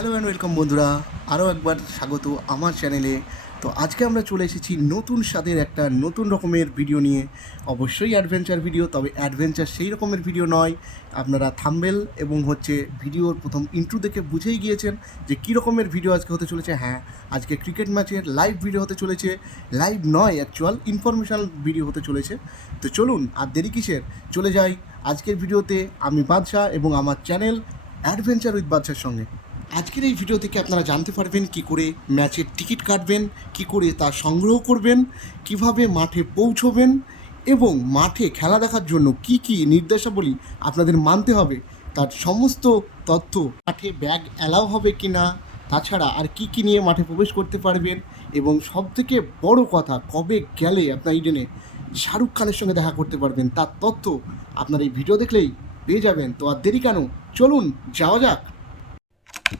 Hello and welcome বন্ধুরা, আরও একবার স্বাগত আমার চ্যানেলে। তো আজকে আমরা চলে এসেছি নতুন স্বাদের একটা নতুন রকমের ভিডিও নিয়ে। অবশ্যই অ্যাডভেঞ্চার ভিডিও, তবে অ্যাডভেঞ্চার সেই রকমের ভিডিও নয়। আপনারা থাম্বনেল এবং ভিডিওর প্রথম ইন্ট্রো দেখে বুঝেই গিয়েছেন যে কী রকমের ভিডিও আজকে হতে চলেছে। হ্যাঁ, আজকে ক্রিকেট ম্যাচের লাইভ ভিডিও হতে চলেছে। লাইভ নয়, অ্যাকচুয়াল ইনফরমেশনাল ভিডিও হতে চলেছে। তো চলুন আর দেরি কিসের, চলে যাই আজকের ভিডিওতে আমি বাদশা এবং আমার চ্যানেল অ্যাডভেঞ্চার উইথ বাদশার সঙ্গে। আজকের এই ভিডিও থেকে আপনারা জানতে পারবেন কি করে ম্যাচের টিকিট কাটবেন, কি করে তা সংগ্রহ করবেন, কিভাবে মাঠে পৌঁছবেন এবং মাঠে খেলা দেখার জন্য কি কি নির্দেশাবলী আপনাদের মানতে হবে তার সমস্ত তথ্য। মাঠে ব্যাগ অ্যালাউ হবে কি না, তাছাড়া আর কি কি নিয়ে মাঠে প্রবেশ করতে পারবেন, এবং সবথেকে বড় কথা, কবে গেলে আপনার ইডেনে শাহরুখ খানের সঙ্গে দেখা করতে পারবেন তার তথ্য আপনার এই ভিডিও দেখলেই পেয়ে যাবেন। তো আর দেরি কেন, চলুন যাওয়া যাক।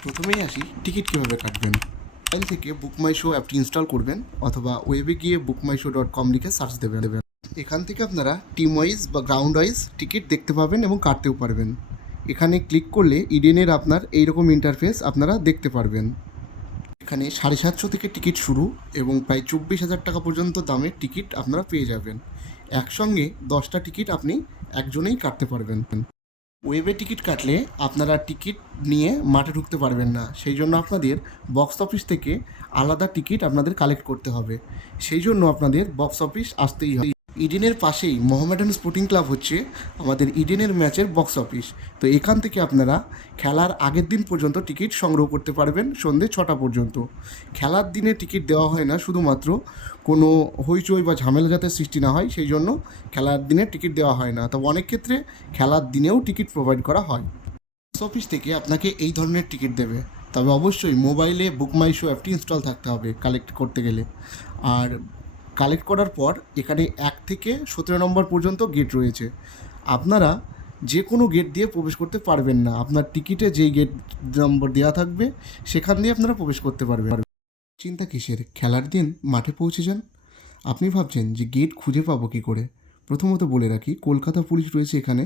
প্রথমেই আসি টিকিট কীভাবে কাটবেন। মোবাইল থেকে বুক মাই শো অ্যাপটি ইনস্টল করবেন অথবা ওয়েবে গিয়ে bookmyshow.com লিখে সার্চ দেবেন। এখান থেকে আপনারা টিম ওয়াইজ বা গ্রাউন্ড ওয়াইজ টিকিট দেখতে পাবেন এবং কাটতেও পারবেন। এখানে ক্লিক করলে ইডেনের আপনার এইরকম ইন্টারফেস আপনারা দেখতে পারবেন। এখানে 750 থেকে টিকিট শুরু এবং প্রায় 24,000 টাকা পর্যন্ত দামের টিকিট আপনারা পেয়ে যাবেন। একসঙ্গে 10টা টিকিট আপনি একজনেই কাটতে পারবেন। ওয়েবে টিকিট কাটলে আপনারা টিকিট নিয়ে মাঠে ঢুকতে পারবেন না, সেই জন্য আপনাদের বক্স অফিস থেকে আলাদা টিকিট আপনাদের কালেক্ট করতে হবে। সেই জন্য আপনাদের বক্স অফিস আসতেই হবে। ইডেনের পাশেই মোহামেডান স্পোর্টিং ক্লাব হচ্ছে আমাদের ইডেনের ম্যাচের বক্স অফিস। তো এখান থেকে আপনারা খেলার আগের দিন পর্যন্ত টিকিট সংগ্রহ করতে পারবেন সন্ধ্যে 6টা পর্যন্ত। খেলার দিনে টিকিট দেওয়া হয় না, শুধুমাত্র কোনো হইচই বা ঝামেলা যাতে সৃষ্টি না হয় সেই জন্য খেলার দিনে টিকিট দেওয়া হয় না। তবে অনেক ক্ষেত্রে খেলার দিনেও টিকিট প্রোভাইড করা হয়। বক্স অফিস থেকে আপনাকে এই ধরনের টিকিট দেবে, তবে অবশ্যই মোবাইলে বুক মাই শো অ্যাপটি ইনস্টল থাকতে হবে কালেক্ট করতে গেলে। আর কালেক্ট করার পর এখানে 1 থেকে 17 নম্বর পর্যন্ত গেট রয়েছে। আপনারা যে কোনো গেট দিয়ে প্রবেশ করতে পারবেন না, আপনার টিকিটে যেই গেট নম্বর দেওয়া থাকবে সেখান দিয়ে আপনারা প্রবেশ করতে পারবেন। চিন্তা কিসের, খেলার দিন মাঠে পৌঁছে যান। আপনি ভাবছেন যে গেট খুঁজে পাবো কী করে। প্রথমত বলে রাখি, কলকাতা পুলিশ রয়েছে এখানে,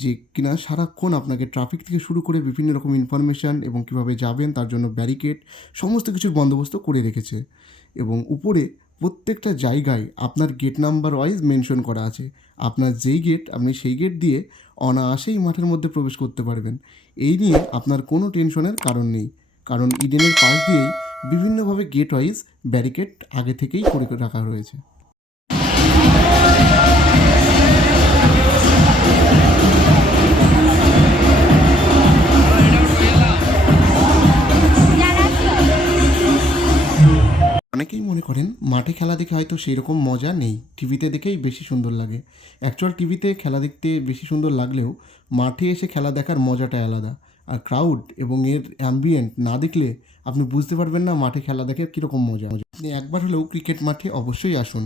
যে কিনা সারাক্ষণ আপনাকে ট্রাফিক থেকে শুরু করে বিভিন্ন রকম ইনফরমেশান এবং কীভাবে যাবেন তার জন্য ব্যারিকেড সমস্ত কিছুর বন্দোবস্ত করে রেখেছে। এবং উপরে প্রত্যেকটা জায়গায় আপনার গেট নাম্বার ওয়াইজ মেনশন করা আছে। আপনার যেই গেট, আপনি সেই গেট দিয়ে অনায়াসেই মাঠের মধ্যে প্রবেশ করতে পারবেন। এই নিয়ে আপনার কোনো টেনশনের কারণ নেই, কারণ ইডেনের পাশ দিয়েই বিভিন্নভাবে গেট ওয়াইজ ব্যারিকেড আগে থেকেই করে রাখা রয়েছে। অনেকেই মনে করেন মাঠে খেলা দেখে হয়তো সেই রকম মজা নেই, টিভিতে দেখেই বেশি সুন্দর লাগে। অ্যাকচুয়াল টিভিতে খেলা দেখতে বেশি সুন্দর লাগলেও মাঠে এসে খেলা দেখার মজাটা আলাদা। আর ক্রাউড এবং এর অ্যাম্বিয়েন্ট না দেখলে আপনি বুঝতে পারবেন না মাঠে খেলা দেখে কীরকম মজা। আপনি একবার হলেও ক্রিকেট মাঠে অবশ্যই আসুন।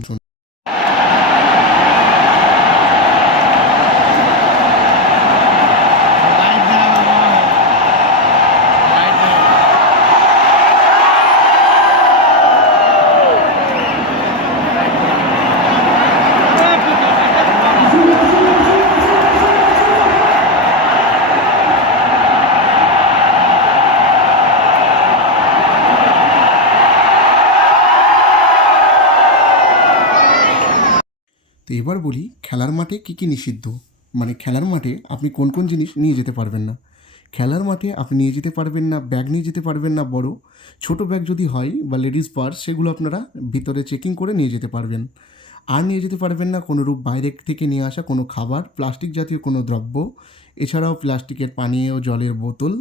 তো এবার বলি খেলার মাঠে কী কী নিষিদ্ধ, মানে খেলার মাঠে আপনি কোন কোন জিনিস নিয়ে যেতে পারবেন না। খেলার মাঠে আপনি নিয়ে যেতে পারবেন না ব্যাগ, নিয়ে যেতে পারবেন না বড়, ছোট ব্যাগ যদি হয় বা লেডিস পার্স সেগুলো আপনারা ভিতরে চেকিং করে নিয়ে যেতে পারবেন। আর নিয়ে যেতে পারবেন না কোনোরূপ বাইরে থেকে নিয়ে আসা কোনো খাবার, প্লাস্টিক জাতীয় কোনো দ্রব্য, এছাড়াও প্লাস্টিকের পানীয় জলের বোতল।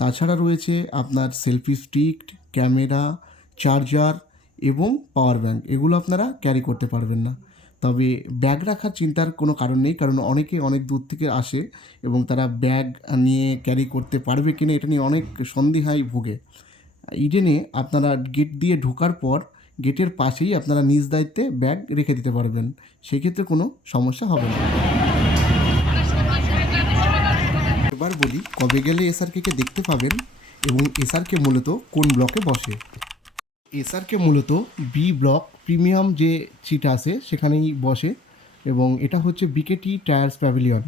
তাছাড়া রয়েছে আপনার সেলফি স্টিক, ক্যামেরা, চার্জার এবং পাওয়ার ব্যাঙ্ক, এগুলো আপনারা ক্যারি করতে পারবেন না। তবে ব্যাগ রাখার চিন্তার কোনো কারণ নেই, কারণ অনেকে অনেক দূর থেকে আসে এবং তারা ব্যাগ নিয়ে ক্যারি করতে পারবে কিনা এটা নিয়ে অনেক সন্দিহায় ভোগে। ইডেনে আপনারা গেট দিয়ে ঢোকার পর গেটের পাশেই আপনারা নিজ দায়িত্বে ব্যাগ রেখে দিতে পারবেন, সেক্ষেত্রে কোনো সমস্যা হবে না। এবার বলি কবে গেলে এসআরকে দেখতে পাবেন এবং এসআরকে মূলত কোন ব্লকে বসে। এসআরকে মূলত বি ব্লক প্রিমিয়াম যে সিট আছে সেখানেই বসে এবং এটা হচ্ছে বিকেটি টায়ার্স প্যাভিলিয়ন।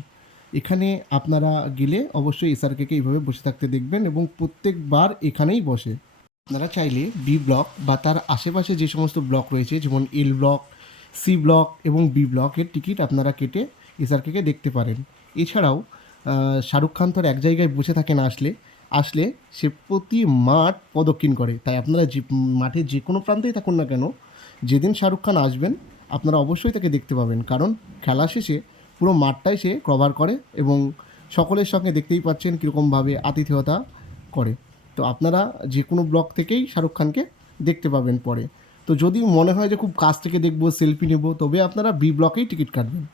এখানে আপনারা গেলে অবশ্যই এসআরকেকে এইভাবে বসে থাকতে দেখবেন এবং প্রত্যেকবার এখানেই বসে। আপনারা চাইলে বি ব্লক বা তার আশেপাশে যে সমস্ত ব্লক রয়েছে যেমন এল ব্লক, সি ব্লক এবং বি ব্লকের টিকিট আপনারা কেটে এসআরকেকে দেখতে পারেন। এছাড়াও শাহরুখ খান তো আর এক জায়গায় বসে থাকে না, আসলে সে প্রতি মাঠ প্রদক্ষিণ করে। তাই আপনারা যে মাঠে যে কোনো প্রান্তেই থাকুন না কেন, যেদিন শাহরুখ খান আসবেন আপনারা অবশ্যই তাকে দেখতে পাবেন, কারণ খেলা শেষে পুরো মাঠটাই সে কভার করে এবং সকলের সঙ্গে দেখতেই পাচ্ছেন কীরকমভাবে আতিথেয়তা করে। তো আপনারা যে কোনো ব্লক থেকেই শাহরুখ খানকে দেখতে পাবেন পরে। তো যদি মনে হয় যে খুব কাছ থেকে দেখবো, সেলফি নেব, তবে আপনারা বি ব্লকেই টিকিট কাটবেন।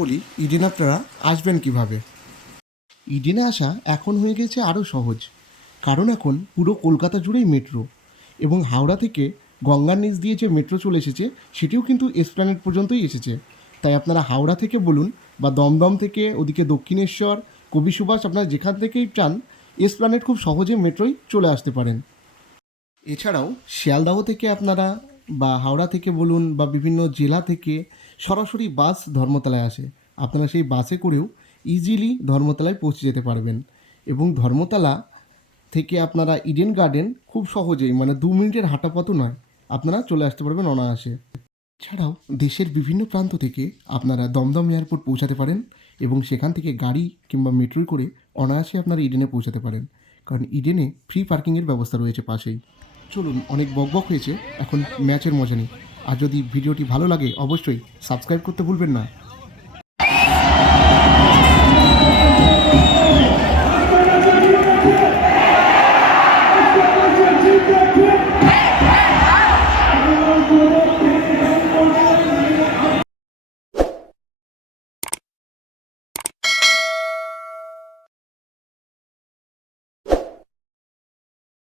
বলি ইডেনে আপনারা আসবেন কিভাবে। ইডেনে আসা এখন হয়ে গেছে আরও সহজ, কারণ এখন পুরো কলকাতা জুড়েই মেট্রো এবং হাওড়া থেকে গঙ্গার নিচ দিয়ে যে মেট্রো চলে এসেছে সেটিও কিন্তু এসপ্ল্যানেড পর্যন্তই এসেছে। তাই আপনারা হাওড়া থেকে বলুন বা দমদম থেকে ওদিকে দক্ষিণেশ্বর, কবি সুভাষ, আপনারা যেখান থেকেই চান এসপ্ল্যানেড খুব সহজে মেট্রোয় চলে আসতে পারেন। এছাড়াও শিয়ালদহ থেকে আপনারা বা হাওড়া থেকে বলুন বা বিভিন্ন জেলা থেকে সরাসরি বাস ধর্মতলায় আসে। আপনারা সেই বাসে করেও ইজিলি ধর্মতলায় পৌঁছে যেতে পারবেন এবং ধর্মতলা থেকে আপনারা ইডেন গার্ডেন খুব সহজেই, মানে 2 মিনিটের হাঁটা পথও নয়, আপনারা চলে আসতে পারবেন অনায়াসে। ছাড়াও দেশের বিভিন্ন প্রান্ত থেকে আপনারা দমদম এয়ারপোর্ট পৌঁছাতে পারেন এবং সেখান থেকে গাড়ি কিংবা মেট্রোয় করে অনায়াসে আপনারা ইডেনে পৌঁছাতে পারেন, কারণ ইডেনে ফ্রি পার্কিংয়ের ব্যবস্থা রয়েছে পাশেই। চলুন, অনেক বকবক হয়েছে, এখন ম্যাচের মজা নিই। আর যদি ভিডিওটি ভালো লাগে অবশ্যই সাবস্ক্রাইব করতে ভুলবেন না।